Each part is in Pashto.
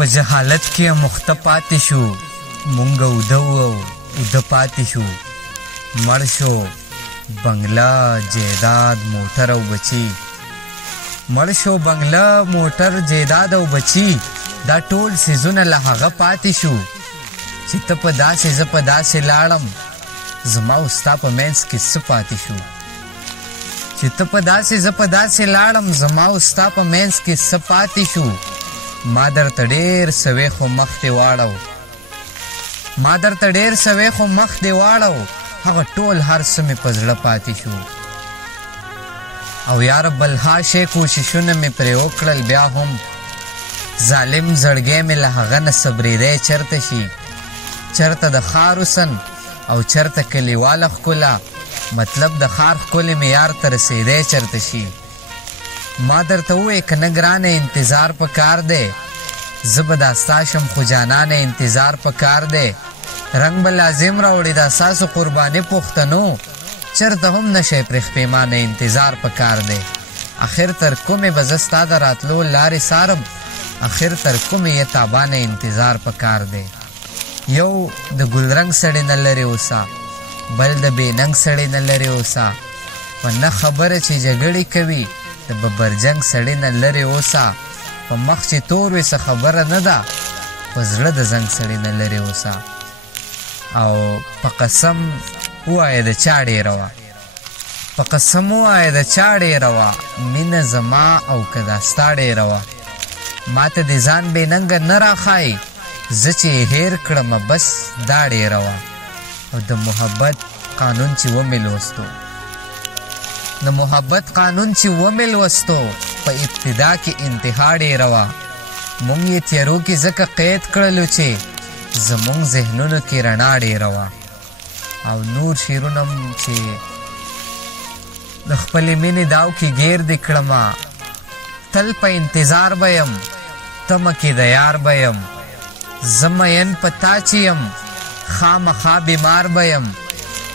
په جهالت کې مخته پاتې شو مونږ اوده اوده پاتې شو مړ شو بنگلا جیداد موټر او بچي مړ شو بنگلا موټر جیداد او بچي دا ټول سیزونه له هغه پاتې شو چې ته په داسې زه په داسې لاړم زما او ستا په منځ کې څه پاتې شو چې ته په داسې زه په داسې لاړم زما او ستا په منځ کې څه پاتې شو ما درته ډېر سوې خو مخ دې واړو ما درته ډېر سوې خو مخ دې واړو هغه ټول هر څه مې په زړه پاتې شو او یا رب الها شی کوششونه مې پرې وکړل بیا هم ظالم زړګی مې له هغه نه صبرېدی چېرته شي چېرته د ښار حسن او چېرته کلیواله ښکلا مطلب د ښار ښکلې معیار ته رسېدی چېرته شي ما درته ووایې که نه ګرانه انتظار په کار دی زه به دا ستا شم خو جانانه انتظار په کار دی رنګ به لازم راوړي دا ستاسو قرباني پښتنو چېرته هم نشئ پرې پښیمانه انتظار په کار دی اخر تر کومې به زه ستا د راتلو لارې څارم اخر تر کومې یې تابانه انتظار په کار دی یو د ګلرنګ سړی نه لرې اوسه بل د بېننګ سړی نه لرې اوسه په نه خبره چې جګړې کوي د ببرجنګ سړی نه لرې اوسه په مخ چې تور وي څه خبره نه ده په زړه د زنګ سړی نه لرې اوسه او په قسم ووایه د چا ډېره وه په قسم ووایه د چا ډېره وه مینه زما او که دا ستا ډېره وه ما ته دې ځان بېننګه نه راښایي زه چې یې هېر کړمه بس دا ډېره وه او د محبت قانون چې ومې لوستو د محبت قانون چې ومې لوستو په ابتدا کې انتها ډېره وه مونږ یې تیارو کې ځکه قید کړلو چې زمونږ ذهنونو کې رڼا ډېره وه او نور شعرونه چې د خپلې مینې داو کې ګیر دې کړمه تل په انتظار به یم تمه کې د یار به یم زه مین په تا چې یم خامخا بیمار به یم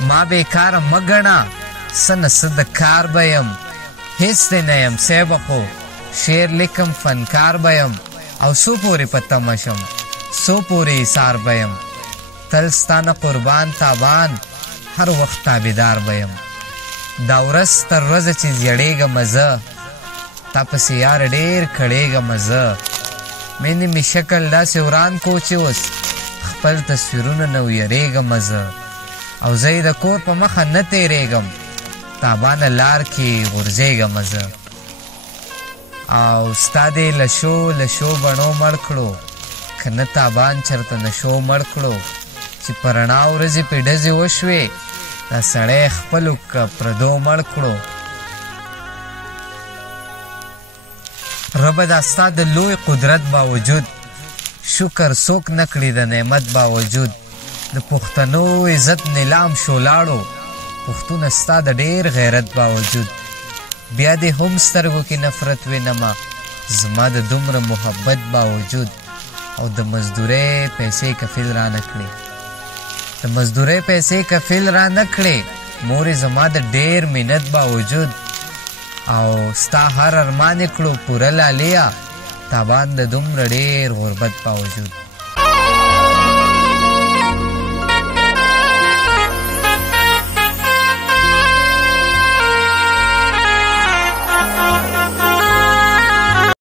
ما بېکاره مه ګڼه څه نه څه د کار به یم هېڅ دې نه یم صیبه خو شعر لیکم فنکار به یم او څو پورې په تمه شم څو پورې ایثار به یم تل ستا نه قربان تابان هر وخت تابعدار به یم دا ورځ تر ورځه چې زیړېږمه زه تا پسې یار ډېر کړېږمه زه مینې مې شکل داسې وران کو چې اوس خپل تصویرونه نه ویریږمه زه او زه یې د کور په مخه نه تېرېږم تابانه لار کې غورځېږمه زه او ستا دې له شو بڼو مړ کړو که نه تابان چېرته نشو مړ کړو چې په رڼا ورځې پې ډزې وشوې دا سړی خپلو که پردو مړ کړو ربه دا ستا د لوی قدرت باوجود شکر څوک نه کړي د نعمت باوجود د پښتنو عزت نیلام شو لاړو پښتونه ستا د ډېر غیرت باوجود بیا دې هم سترګو کې نفرت وینمه زما د دومره محبت باوجود او د مزدورۍ پیسې کفیل را نه کړې د مزدورۍ پیسې کفیل را نه کړې مورې زما د ډېر منت باوجود او ستا هر ارمان یې کړو پوره لالیا تابان د دومره ډېر غربت باوجود